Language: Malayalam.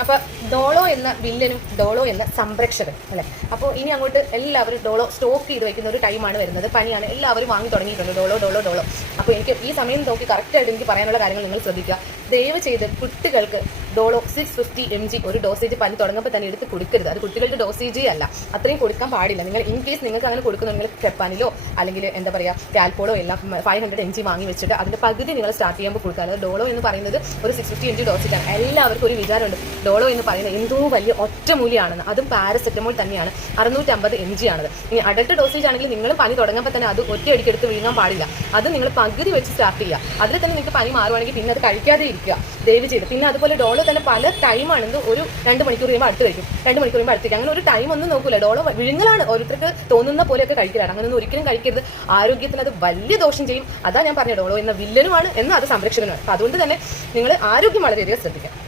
അപ്പോൾ ഡോളോ എന്ന വില്ലനും ഡോളോ എന്ന സംരക്ഷകൻ അല്ലെ? അപ്പോൾ ഇനി അങ്ങോട്ട് എല്ലാവരും ഡോളോ സ്റ്റോക്ക് ചെയ്ത് വെക്കുന്ന ഒരു ടൈമാണ് വരുന്നത്. പനിയാണ്. എല്ലാവരും വാങ്ങി തുടങ്ങിയിട്ടുണ്ട്. ഡോളോ ഡോളോ ഡോളോ. അപ്പോൾ എനിക്ക് ഈ സമയം നോക്കി കറക്റ്റായിട്ട് എനിക്ക് പറയാനുള്ള കാര്യങ്ങൾ നിങ്ങൾ ശ്രദ്ധിക്കുക. ദയവ് ചെയ്ത് കുട്ടികൾക്ക് Dolo six fifty M G ഒരു ഡോസേജ് പനി തുടങ്ങുമ്പോൾ തന്നെ എടുത്ത് കൊടുക്കരുത്. അത് കുട്ടികളുടെ ഡോസേജ് അല്ല. അത്രയും കൊടുക്കാൻ പാടില്ല. നിങ്ങൾ ഇൻ കേസ് നിങ്ങൾക്ക് അങ്ങനെ കൊടുക്കുന്നു നിങ്ങൾ കെപ്പാനിലോ അല്ലെങ്കിൽ എന്താ പറയുക കാൽപോളോ എല്ലാം ഫൈവ് ഹൺഡ്രഡ് എം ജി വാങ്ങി വെച്ചിട്ട് അതിന്റെ പകുതി നിങ്ങൾ സ്റ്റാർട്ട് ചെയ്യുമ്പോൾ കൊടുക്കുക അതായത് ഡോളോ എന്ന് പറയുന്നത് ഒരു സിക്സ് ഫിഫ്റ്റി എം ജി ഡോസേജാണ് എല്ലാവർക്കും ഒരു വിചാരമുണ്ട്. ഡോളോ എന്ന് പറയുന്നത് എന്തോ വലിയ ഒറ്റമൂലിയാണെന്ന്. അതും പാരസെറ്റമോൾ തന്നെയാണ്. അറുന്നൂറ്റമ്പത് എം ജി ആണത്. ഇനി അഡൾട്ട് ഡോസേജ് ആണെങ്കിൽ നിങ്ങൾ പനി തുടങ്ങുമ്പോൾ തന്നെ അത് ഒറ്റയടിക്ക് എടുത്ത് വിഴുങ്ങാൻ പാടില്ല. അത് നിങ്ങൾ പകുതി വെച്ച് സ്റ്റാർട്ട് ചെയ്യുക. അതിൽ തന്നെ നിങ്ങൾക്ക് പനി മാറുവാണെങ്കിൽ പിന്നെ അത് കഴിക്കാതെ ഇരിക്കുക. ദയവ് ചെയ്ത്. പിന്നെ അതുപോലെ ഡോളോ തന്നെ പല ടൈമാണെന്ന് ഒരു രണ്ട് മണിക്കൂർ കഴിയുമ്പോൾ അടുത്ത് കഴിക്കും. രണ്ട് മണിക്കൂർ കഴിയുമ്പോൾ അടുത്ത് കഴിക്കും അങ്ങനെ ഒരു ടൈം ഒന്നും നോക്കൂല. ഡോളോ വിഴുങ്ങലാണ്. ഓരോരുത്തർക്ക് തോന്നുന്ന പോലെയൊക്കെ കഴിക്കലാണ്. അങ്ങനെയൊന്നും ഒരിക്കലും കഴിക്കരുത്. ആരോഗ്യത്തിന് അത് വലിയ ദോഷം ചെയ്യും. അതാ ഞാൻ പറഞ്ഞ ഡോളോ എന്ന വില്ലനുമാണ് എന്ന് അത് സംരക്ഷകനുമാണ്. അതുകൊണ്ട് തന്നെ നിങ്ങൾ ആരോഗ്യം വളരെയധികം ശ്രദ്ധിക്കാം